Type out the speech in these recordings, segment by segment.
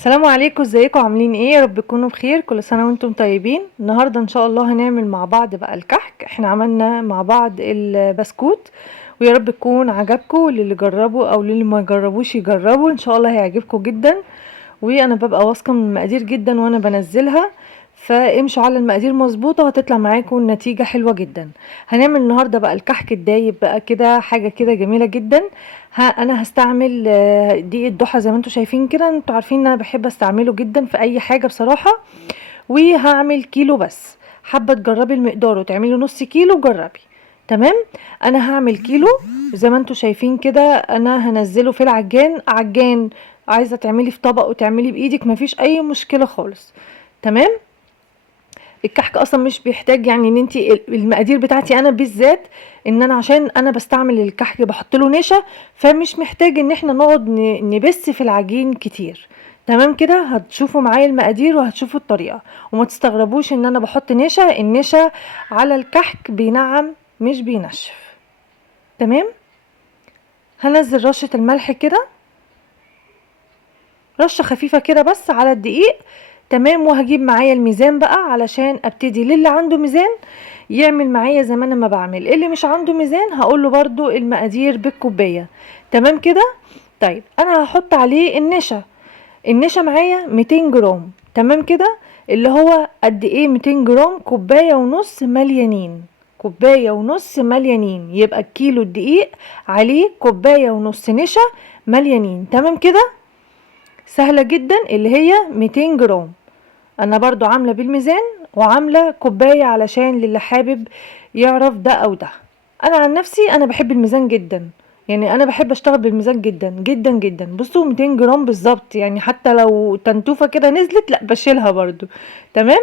السلام عليكم، ازيكم؟ عاملين ايه؟ يا رب تكونوا بخير. كل سنه وانتم طيبين. النهارده ان شاء الله هنعمل مع بعض بقى الكحك. احنا عملنا مع بعض البسكوت، ويا رب يكون عجبكم. للي جربوا او للي ما جربوش يجربوا، ان شاء الله هيعجبكم جدا. وانا ببقى واثقه من المقادير جدا وانا بنزلها، فامشوا على المقادير مظبوطه وهتطلع معاكم النتيجه حلوه جدا. هنعمل النهارده بقى الكحك الدايب بقى كده، حاجه كده جميله جدا. انا هستعمل دقيق الضحى زي ما انتم شايفين كده. انتوا عارفين ان انا بحب استعمله جدا في اي حاجه بصراحه. وهعمل كيلو بس. حابه تجربي المقدار وتعملي نص كيلو، جربي. تمام. انا هعمل كيلو زي ما انتوا شايفين كده. انا هنزله في عجان. عايزه تعملي في طبق وتعملي بايدك، مفيش اي مشكله خالص. تمام. الكحك اصلا مش بيحتاج يعني ان انت المقادير بتاعتي انا بالذات، ان انا عشان انا بستعمل الكحك بحط له نشا، فمش محتاج ان احنا نقعد نبس في العجين كتير. تمام كده. هتشوفوا معايا المقادير وهتشوفوا الطريقه، وما تستغربوش ان انا بحط نشا. النشا على الكحك بينعم مش بينشف. تمام. هنزل رشه الملح كده، رشه خفيفه كده بس على الدقيق. تمام. وهجيب معايا الميزان بقى علشان ابتدي. للي عنده ميزان يعمل معايا زي ما انا ما بعمل، اللي مش عنده ميزان هقول له برضو المقادير بالكوبايه. تمام كده. طيب انا هحط عليه النشا معايا 200 جرام. تمام كده. اللي هو قد ايه 200 جرام؟ كوبايه ونص مليانين. كوبايه ونص مليانين، يبقى الكيلو الدقيق عليه كوبايه ونص نشا مليانين. تمام كده. سهله جدا، اللي هي 200 جرام. انا برضو عامله بالميزان وعامله كوبايه علشان للي حابب يعرف ده او ده. انا عن نفسي انا بحب الميزان جدا، يعني انا بحب اشتغل بالميزان جدا جدا جدا. بصوا 200 جرام بالظبط، يعني حتى لو تنتوفه كده نزلت لا بشيلها برضو. تمام.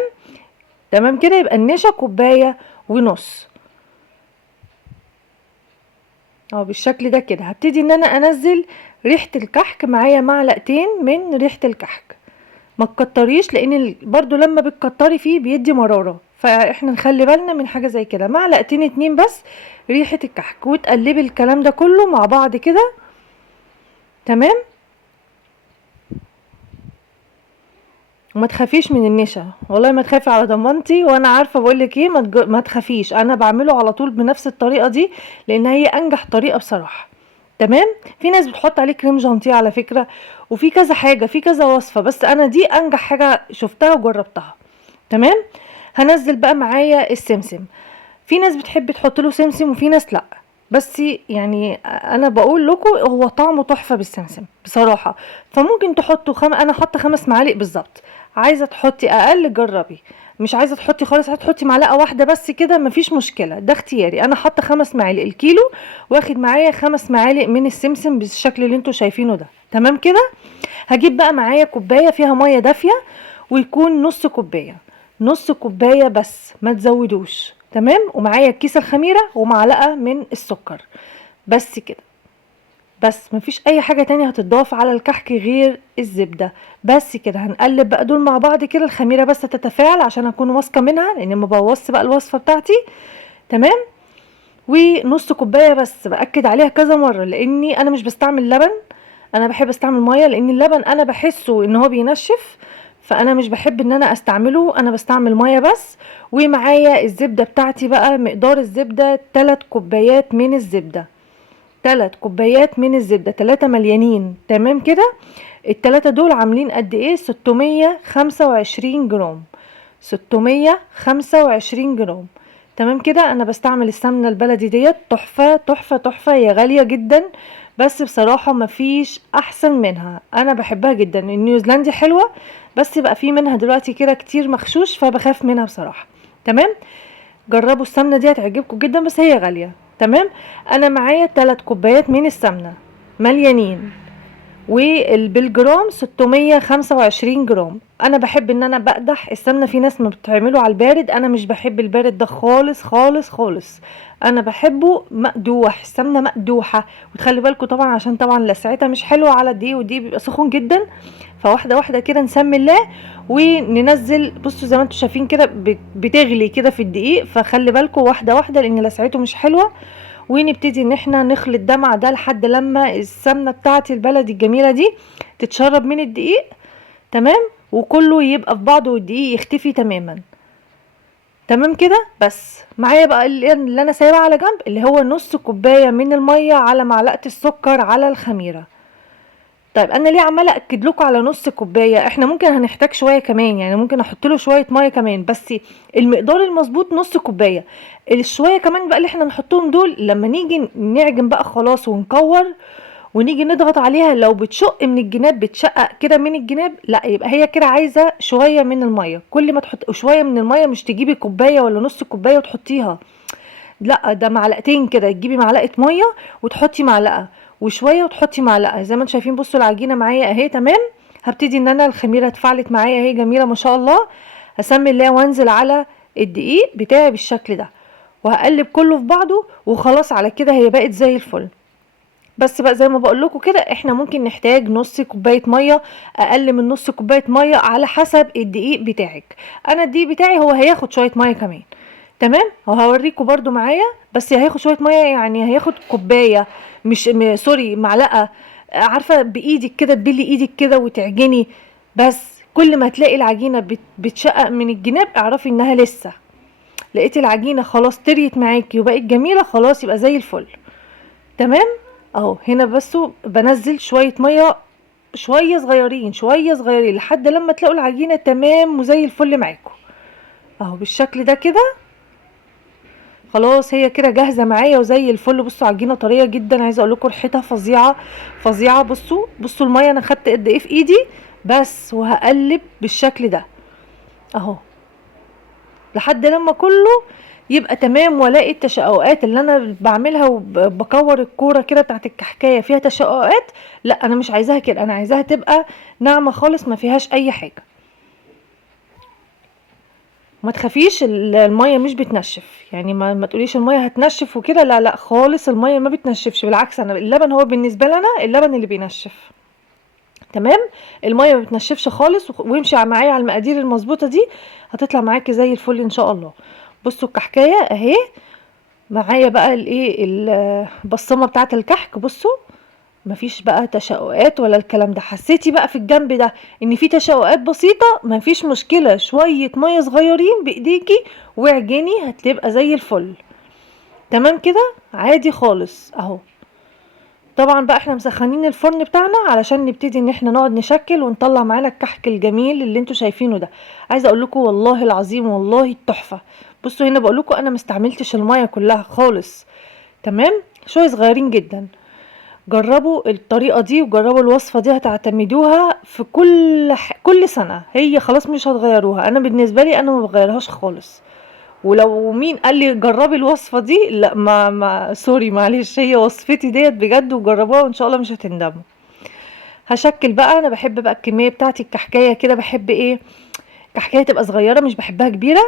تمام كده. يبقى النشا كوبايه ونص. اه بالشكل ده كده. هبتدي ان انا انزل ريحه الكحك معايا معلقتين من ريحه الكحك. ما تكتريش، لان برضو لما بتكتري فيه بيدي مرارة، فاحنا نخلي بالنا من حاجة زي كده. معلقتين اتنين بس ريحة الكحك، وتقلبي الكلام ده كله مع بعض كده. تمام. وما تخافيش من النشا، والله ما تخافي على ضمانتي، وانا عارفه بقولك ايه. ما تخافيش، انا بعمله على طول بنفس الطريقه دي، لان هي انجح طريقه بصراحه. تمام. في ناس بتحط عليه كريم جانتيه على فكره، وفي كذا حاجه، في كذا وصفه، بس انا دي انجح حاجه شفتها وجربتها. تمام. هنزل بقى معايا السمسم. في ناس بتحب تحط له سمسم وفي ناس لا، بس يعني انا بقول لكم هو طعمه تحفه بالسمسم بصراحه. فممكن تحطوا انا حاطه 5 معالق بالظبط. عايزه تحطي اقل جربي، مش عايزه تحطي خالص هتحطي معلقه واحده بس كده مفيش مشكله، ده اختياري. انا حاطه 5 معالق الكيلو، واخد معايا 5 معالق من السمسم بالشكل اللي انتوا شايفينه ده. تمام كده. هجيب بقى معايا كوبايه فيها ميه دافيه، ويكون نص كوبايه. نص كوبايه بس، ما تزودوش. تمام. ومعايا كيس الخميره ومعلقه من السكر. بس كده. بس مفيش اي حاجه تانية هتضاف على الكحك غير الزبده. بس كده. هنقلب بقى دول مع بعض كده، الخميره بس تتفاعل عشان اكون واثقه منها، لان ما بوظش بقى الوصفه بتاعتي. تمام. ونص كوبايه بس، باكد عليها كذا مره لاني انا مش بستعمل لبن. انا بحب استعمل ميه، لان اللبن انا بحسه ان هو بينشف، فانا مش بحب ان انا استعمله. انا بستعمل ميه بس. ومعايا الزبده بتاعتي بقى، مقدار الزبده 3 كوبايات من الزبده. 3 كوبايات من الزبده، 3 مليانين. تمام كده. التلاتة دول عاملين قد ايه؟ 625 جرام. 625 جرام. تمام كده. انا بستعمل السمنه البلدي ديت، تحفه تحفه تحفه. هي غاليه جدا بس بصراحه مفيش احسن منها، انا بحبها جدا. النيوزيلندي حلوه، بس بقى في منها دلوقتي كده كتير مغشوش، فبخاف منها بصراحه. تمام. جربوا السمنه دي هتعجبكم جدا، بس هي غاليه. تمام. انا معايا 3 كوبايات من السمنه مليانين، وبالجرام 625 جرام. انا بحب ان انا بقدح السمنه. في ناس ما بتعمله على البارد، انا مش بحب البارد ده خالص خالص خالص. انا بحبه مقدوح، السمنه مقدوحه. وتخلي بالكم طبعا عشان طبعا لسعتها مش حلوه على الدقيق، ودي بيبقى سخون جدا. فواحده واحده كده نسمي الله وننزل. بصوا زي ما انتم شايفين كده بتغلي كده في الدقيق، فخلي بالكم واحده واحده لان لسعته مش حلوه. ونبتدي ان احنا نخلط ده مع ده لحد لما السمنه بتاعتي البلدي الجميله دي تتشرب من الدقيق. تمام، وكله يبقى في بعضه والدقيق يختفي تماما. تمام كده. بس معايا بقى اللي انا سايباه على جنب، اللي هو نص كوبايه من الميه على معلقه السكر على الخميره. طيب انا ليه عماله اكد لكم على نص كوبايه؟ احنا ممكن هنحتاج شويه كمان، يعني ممكن احط له شويه ميه كمان، بس المقدار المظبوط نص كوبايه. الشويه كمان بقى اللي احنا نحطهم دول لما نيجي نعجن بقى خلاص ونكور ونيجي نضغط عليها، لو بتشق من الجناب بتشقق كده من الجناب، لا يبقى هي كده عايزه شويه من الميه. كل ما تحط شويه من الميه، مش تجيبي كوبايه ولا نص كوبايه وتحطيها، لا ده معلقتين كده، تجيبي معلقه ميه وتحطي معلقه وشويه وتحطي معلقه. زي ما انتم شايفين بصوا العجينه معايا اهي تمام. هبتدي ان انا الخميره اتفعلت معايا اهي جميله ما شاء الله. هسمي الله وانزل على الدقيق بتاعي بالشكل ده، وهقلب كله في بعضه، وخلاص على كده هي بقت زي الفل. بس بقى زي ما بقول لكم كده، احنا ممكن نحتاج نص كوبايه ميه، اقل من نص كوبايه ميه على حسب الدقيق بتاعك. انا الدقيق بتاعي هو هياخد شويه ميه كمان. تمام، وهوريكم برضو معايا، بس هياخد شويه ميه، يعني هياخد كوبايه، مش سوري معلقه. عارفه بايدك كده تبلي ايدك كده وتعجني. بس كل ما تلاقي العجينه بتشقق من الجناب، اعرفي انها لسه. لقيتي العجينه خلاص طريت معاكي وبقت جميله، خلاص يبقى زي الفل. تمام. اهو هنا بس بنزل شويه ميه، شويه صغيرين شويه صغيرين، لحد لما تلاقوا العجينه تمام وزي الفل معاكم. اهو بالشكل ده كده خلاص هي كده جاهزه معايا وزي الفل. بصوا عجينه طريه جدا، عايزه اقول لكم ريحتها فظيعه فظيعه. بصوا الميه انا خدت قد ايه في ايدي بس، وهقلب بالشكل ده اهو لحد لما كله يبقى تمام، والاقي التشققات اللي انا بعملها وبكور الكوره كده بتاعت الكحكايه فيها تشققات، لا انا مش عايزاها كده، انا عايزاها تبقى ناعمه خالص ما فيهاش اي حاجه. ما تخافيش الميه مش بتنشف، يعني ما تقوليش الميه هتنشف وكده، لا لا خالص، الميه ما بتنشفش، بالعكس انا اللبن هو بالنسبه لنا اللبن اللي بينشف. تمام. الميه ما بتنشفش خالص، وامشي معايا على المقادير المظبوطه دي، هتطلع معاكي زي الفل ان شاء الله. بصوا الكحكايه اهي معايا بقى الايه البصمه بتاعه الكحك. بصوا مفيش بقى تشققات ولا الكلام ده. حسيتي بقى في الجنب ده ان في تشققات بسيطه، مفيش مشكله، شويه ميه صغيرين بايديكي واعجني هتبقى زي الفل. تمام كده عادي خالص اهو. طبعا بقى احنا مسخنين الفرن بتاعنا علشان نبتدي ان احنا نقعد نشكل ونطلع معانا الكحك الجميل اللي انتوا شايفينه ده. عايزه اقول لكم والله العظيم والله التحفه. بصوا هنا بقول لكم انا مستعملتش الميه كلها خالص. تمام، شويه صغيرين جدا. جربوا الطريقه دي وجربوا الوصفه دي، هتعتمدوها في كل سنه، هي خلاص مش هتغيروها. انا بالنسبه لي انا ما بغيرهاش خالص. ولو مين قال لي جربي الوصفه دي، لا ما سوري معلش، هي وصفتي ديت بجد، وجربوها وان شاء الله مش هتندموا. هشكل بقى، انا بحب بقى الكميه بتاعتي الكحكايه كده، بحب ايه، كحكايه تبقى صغيره مش بحبها كبيره.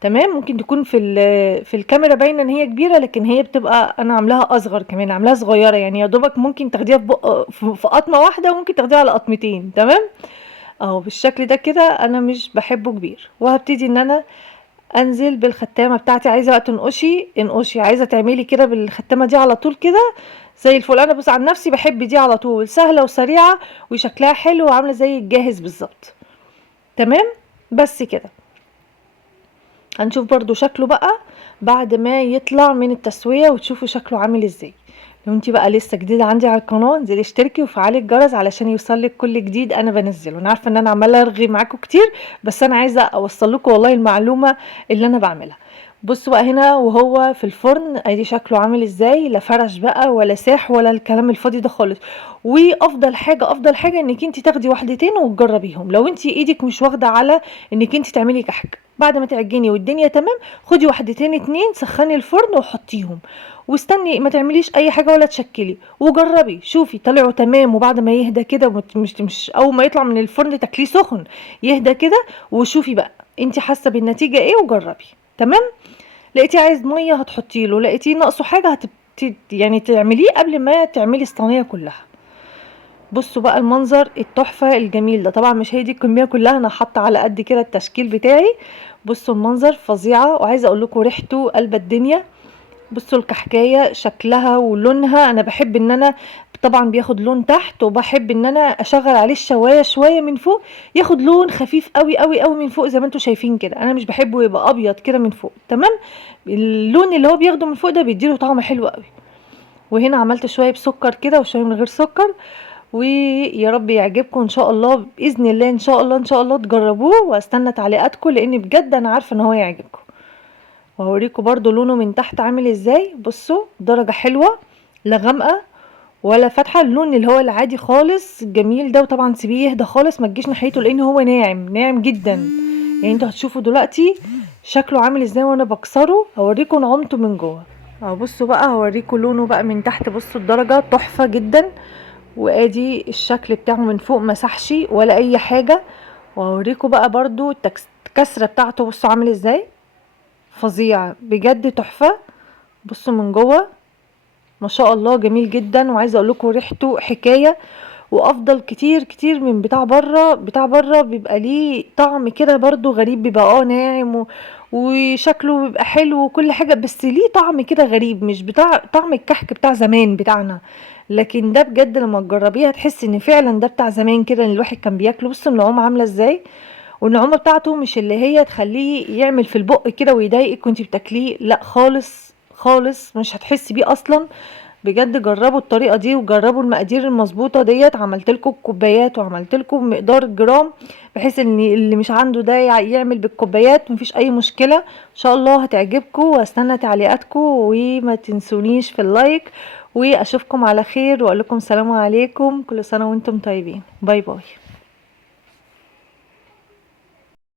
تمام، ممكن تكون في الكاميرا باينه ان هي كبيره، لكن هي بتبقى انا عاملاها اصغر كمان، عاملاها صغيره، يعني يا دوبك ممكن تاخديها في قطمه واحده، وممكن تاخديها على قطمتين. تمام اهو بالشكل ده كده، انا مش بحبه كبير. وهبتدي ان انا انزل بالختامه بتاعتي. عايزه بقى تنقشي انقشي، عايزه تعملي كده بالختامه دي على طول كده زي الفل. انا بس عن نفسي بحب دي على طول، سهله وسريعه وشكلها حلو وعامله زي الجاهز بالظبط. تمام. بس كده هنشوف برضو شكله بقى بعد ما يطلع من التسويه، وتشوفوا شكله عامل ازاي. لو انتي بقى لسه جديده عندي على القناه، انزلي اشتركي وفعلي الجرس علشان يوصلك كل جديد انا بنزله. انا عارفه ان انا عماله ارغي معاكم كتير، بس انا عايزه اوصل لكم والله المعلومه اللي انا بعملها. بصوا بقى هنا وهو في الفرن ادي شكله عامل ازاي، لا فرش بقى ولا ساح ولا الكلام الفاضي ده خالص. وافضل حاجه افضل حاجه انك انت تاخدي واحدتين وتجربيهم. لو انت ايدك مش واخده على انك انت تعملي كحك، بعد ما تعجني والدنيا تمام، خدي واحدتين اتنين، سخني الفرن وحطيهم، واستني ما تعمليش اي حاجه ولا تشكلي، وجربي شوفي طلعوا تمام. وبعد ما يهدى كده، مش اول ما يطلع من الفرن تاكليه سخن، يهدى كده وشوفي بقى انت حاسه بالنتيجه ايه وجربي. تمام. لقيتي عايز ميه هتحطي له، لقيتيه ناقصه حاجه يعني تعمليه قبل ما تعملي الصينيه كلها. بصوا بقى المنظر التحفه الجميل ده. طبعا مش هي دي الكميه كلها، انا حاطه على قد كده التشكيل بتاعي. بصوا المنظر فظيعه، وعايزه اقول لكم ريحته قلب الدنيا. بصوا الكحكايه شكلها ولونها، انا بحب ان انا طبعا بياخد لون تحت، وبحب ان انا اشغل عليه الشوايه شويه من فوق ياخد لون خفيف قوي قوي قوي من فوق زي ما انتم شايفين كده. انا مش بحبه يبقى ابيض كده من فوق، تمام. اللون اللي هو بياخده من فوق ده بيديله طعم حلو قوي. وهنا عملت شويه بسكر كده وشويه من غير سكر، ويا رب يعجبكم ان شاء الله باذن الله، ان شاء الله ان شاء الله تجربوه، واستنى تعليقاتكم لان بجد انا عارفه ان هو يعجبكم. وهوريكم برضو لونه من تحت عامل ازاي. بصوا درجه حلوه، لا غامقه ولا فاتحه، اللون اللي هو العادي خالص الجميل ده. وطبعا سيبيه يهدى خالص، ما تجيش ناحيته لان هو ناعم ناعم جدا. يعني انتوا هتشوفوا دلوقتي شكله عامل ازاي وانا بكسره. هوريكم نعومته من جوه. اهو بصوا بقى، هوريكم لونه بقى من تحت. بصوا الدرجه تحفه جدا، وادي الشكل بتاعه من فوق مسحش ولا اي حاجه. وهوريكم بقى برضو الكسره بتاعته. بصوا عامل ازاي، فظيع بجد، تحفه. بصوا من جوه ما شاء الله جميل جدا. وعايزه اقول لكم ريحته حكايه، وافضل كتير كتير من بتاع بره. بتاع بره بيبقى ليه طعم كده برضو غريب، بيبقى ناعم وشكله بيبقى حلو وكل حاجه، بس ليه طعم كده غريب، مش بتاع طعم الكحك بتاع زمان بتاعنا. لكن ده بجد لما تجربيه هتحس ان فعلا ده بتاع زمان كده اللي الواحد كان بياكله. بصوا النعومه عامله ازاي، والنعومه بتاعته مش اللي هي تخليه يعمل في البق كده ويضايقك وانتي بتاكليه، لا خالص خالص، مش هتحسي بيه اصلا. بجد جربوا الطريقه دي وجربوا المقادير المظبوطه ديت. عملت لكم الكوبايات وعملت لكم مقدار الجرام، بحيث ان اللي مش عنده ده يعمل بالكوبايات، مفيش اي مشكله. ان شاء الله هتعجبكم، واستنى تعليقاتكم، وما تنسونيش في اللايك. واشوفكم على خير، واقول لكم سلام عليكم، كل سنه وانتم طيبين، باي باي.